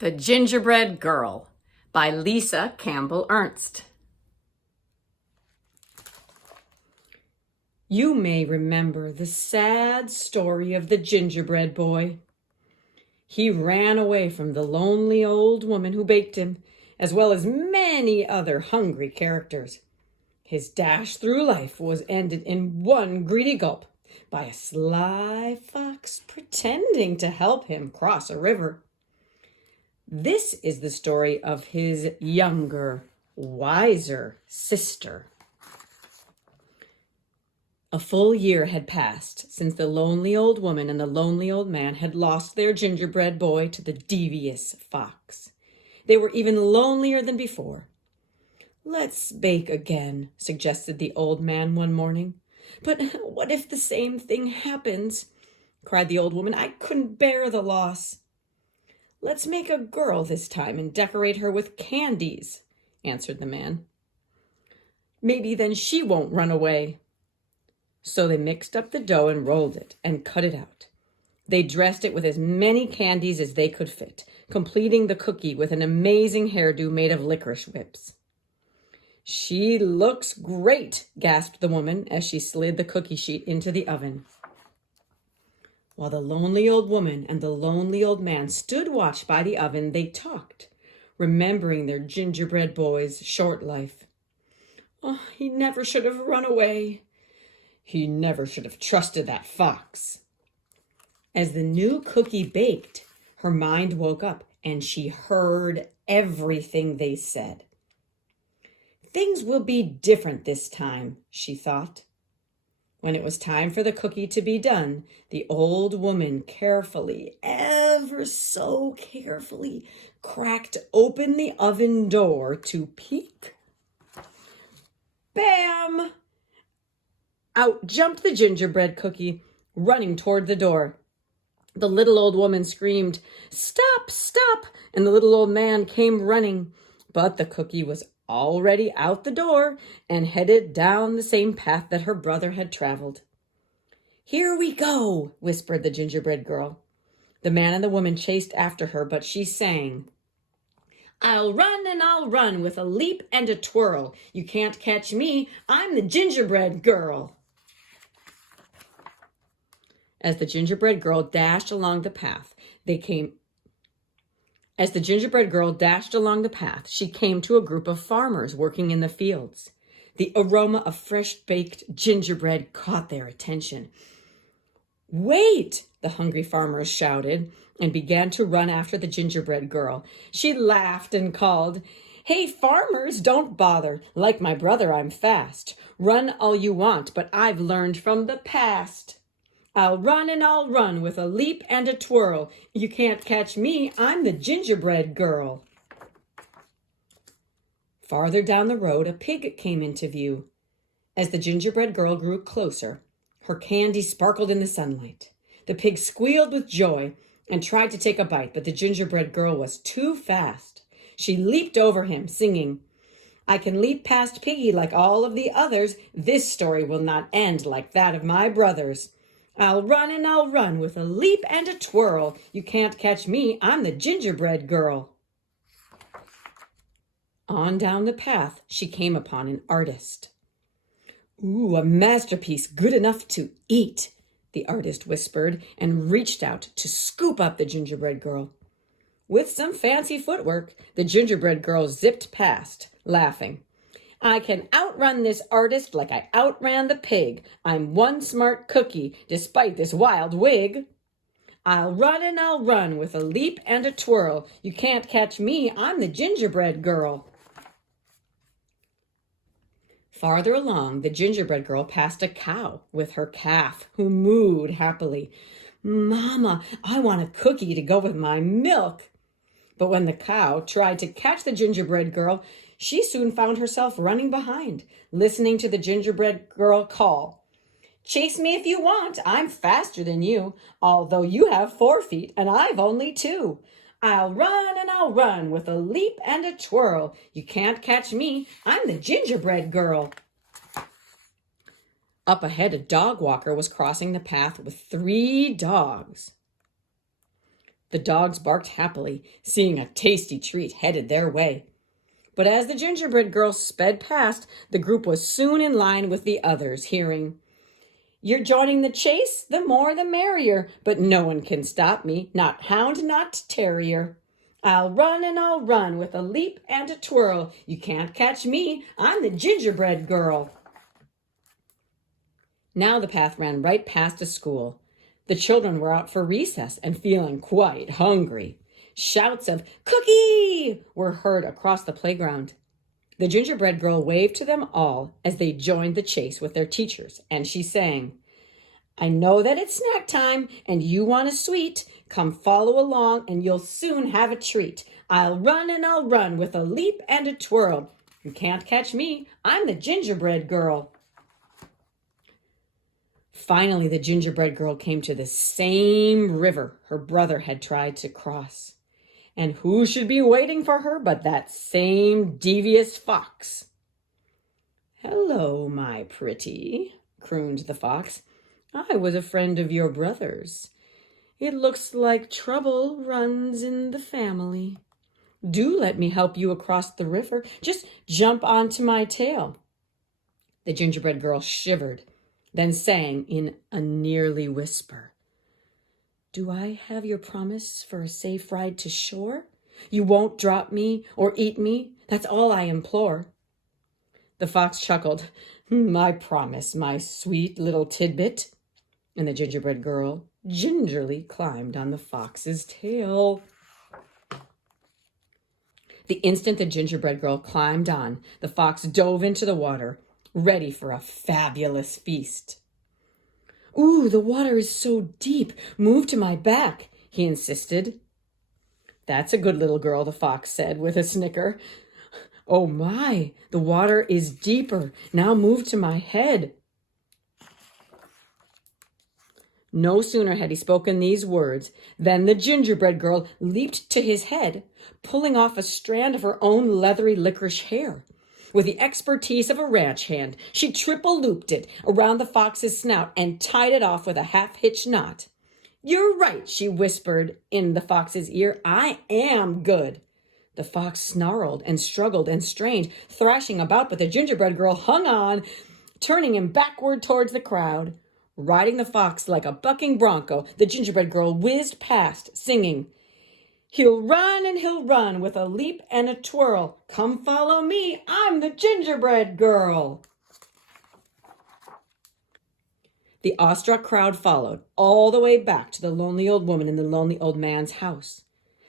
The Gingerbread Girl by Lisa Campbell Ernst. You may remember the sad story of the gingerbread boy. He ran away from the lonely old woman who baked him, as well as many other hungry characters. His dash through life was ended in one greedy gulp by a sly fox pretending to help him cross a river. This is the story of his younger, wiser sister. A full year had passed since the lonely old woman and the lonely old man had lost their gingerbread boy to the devious fox. They were even lonelier than before. "Let's bake again," suggested the old man one morning. "But what if the same thing happens?" cried the old woman. "I couldn't bear the loss." "Let's make a girl this time and decorate her with candies," answered the man. "Maybe then she won't run away." So they mixed up the dough and rolled it and cut it out. They dressed it with as many candies as they could fit, completing the cookie with an amazing hairdo made of licorice whips. "She looks great," gasped the woman as she slid the cookie sheet into the oven. While the lonely old woman and the lonely old man stood watch by the oven, they talked, remembering their gingerbread boy's short life. "Oh, he never should have run away. He never should have trusted that fox." As the new cookie baked, her mind woke up and she heard everything they said. "Things will be different this time," she thought. When it was time for the cookie to be done, the old woman carefully, ever so carefully, cracked open the oven door to peek. Bam! Out jumped the gingerbread cookie, running toward the door. The little old woman screamed, "Stop, stop!" and the little old man came running. But the cookie was already out the door and headed down the same path that her brother had traveled. "Here we go," whispered the gingerbread girl. The man and the woman chased after her, but she sang, "I'll run and I'll run with a leap and a twirl. You can't catch me, I'm the gingerbread girl." As the gingerbread girl dashed along the path, she came to a group of farmers working in the fields. The aroma of fresh-baked gingerbread caught their attention. "Wait!" the hungry farmers shouted and began to run after the gingerbread girl. She laughed and called, "Hey, farmers, don't bother. Like my brother, I'm fast. Run all you want, but I've learned from the past. I'll run and I'll run with a leap and a twirl. You can't catch me, I'm the gingerbread girl." Farther down the road, a pig came into view. As the gingerbread girl grew closer, her candy sparkled in the sunlight. The pig squealed with joy and tried to take a bite, but the gingerbread girl was too fast. She leaped over him, singing, "I can leap past Piggy like all of the others. This story will not end like that of my brothers. I'll run and I'll run with a leap and a twirl. You can't catch me, I'm the gingerbread girl." On down the path, she came upon an artist. "Ooh, a masterpiece good enough to eat," the artist whispered and reached out to scoop up the gingerbread girl. With some fancy footwork, the gingerbread girl zipped past, laughing. "I can outrun this artist like I outran the pig. I'm one smart cookie, despite this wild wig. I'll run and I'll run with a leap and a twirl. You can't catch me, I'm the gingerbread girl." Farther along, the gingerbread girl passed a cow with her calf, who mooed happily. "Mama, I want a cookie to go with my milk." But when the cow tried to catch the gingerbread girl, she soon found herself running behind, listening to the gingerbread girl call, "Chase me if you want, I'm faster than you, although you have 4 feet and I've only 2. I'll run and I'll run with a leap and a twirl. You can't catch me, I'm the gingerbread girl." Up ahead, a dog walker was crossing the path with 3 dogs. The dogs barked happily, seeing a tasty treat headed their way. But as the gingerbread girl sped past, the group was soon in line with the others, hearing, "You're joining the chase, the more the merrier, but no one can stop me, not hound, not terrier. I'll run and I'll run with a leap and a twirl. You can't catch me, I'm the gingerbread girl." Now the path ran right past a school. The children were out for recess and feeling quite hungry. Shouts of "Cookie!" were heard across the playground. The gingerbread girl waved to them all as they joined the chase with their teachers, and she sang, "I know that it's snack time and you want a sweet. Come follow along and you'll soon have a treat. I'll run and I'll run with a leap and a twirl. You can't catch me, I'm the gingerbread girl." Finally, the gingerbread girl came to the same river her brother had tried to cross. And who should be waiting for her but that same devious fox? "Hello, my pretty," crooned the fox. "I was a friend of your brother's. It looks like trouble runs in the family. Do let me help you across the river. Just jump onto my tail." The gingerbread girl shivered, then sang in a nearly whisper, "Do I have your promise for a safe ride to shore? You won't drop me or eat me, that's all I implore." The fox chuckled, "I promise, my sweet little tidbit." And the gingerbread girl gingerly climbed on the fox's tail. The instant the gingerbread girl climbed on, the fox dove into the water, ready for a fabulous feast. "Ooh, the water is so deep. Move to my back," he insisted. "That's a good little girl," the fox said with a snicker. "Oh my, the water is deeper. Now move to my head." No sooner had he spoken these words than the gingerbread girl leaped to his head, pulling off a strand of her own leathery licorice hair. With the expertise of a ranch hand, she triple-looped it around the fox's snout and tied it off with a half-hitch knot. "You're right," she whispered in the fox's ear. "I am good." The fox snarled and struggled and strained, thrashing about, but the gingerbread girl hung on, turning him backward towards the crowd. Riding the fox like a bucking bronco, the gingerbread girl whizzed past, singing, "He'll run and he'll run with a leap and a twirl. Come follow me, I'm the gingerbread girl." The awestruck crowd followed all the way back to the lonely old woman and the lonely old man's house.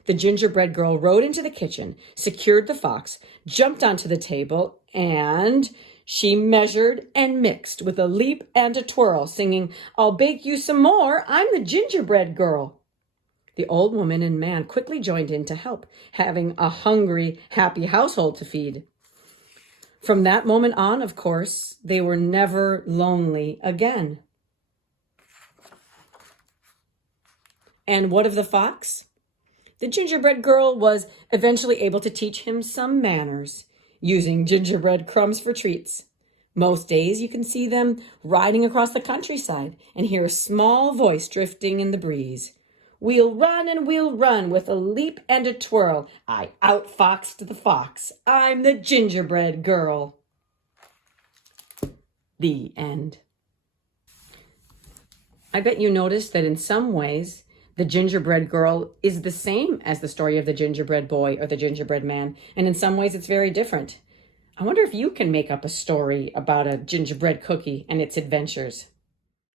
The gingerbread girl rode into the kitchen, secured the fox, jumped onto the table, and she measured and mixed with a leap and a twirl, singing, "I'll bake you some more, I'm the gingerbread girl." The old woman and man quickly joined in to help, having a hungry, happy household to feed. From that moment on, of course, they were never lonely again. And what of the fox? The gingerbread girl was eventually able to teach him some manners, using gingerbread crumbs for treats. Most days you can see them riding across the countryside and hear a small voice drifting in the breeze. "We'll run and we'll run with a leap and a twirl. I outfoxed the fox. I'm the gingerbread girl." The end. I bet you noticed that in some ways, the gingerbread girl is the same as the story of the gingerbread boy or the gingerbread man, and in some ways it's very different. I wonder if you can make up a story about a gingerbread cookie and its adventures.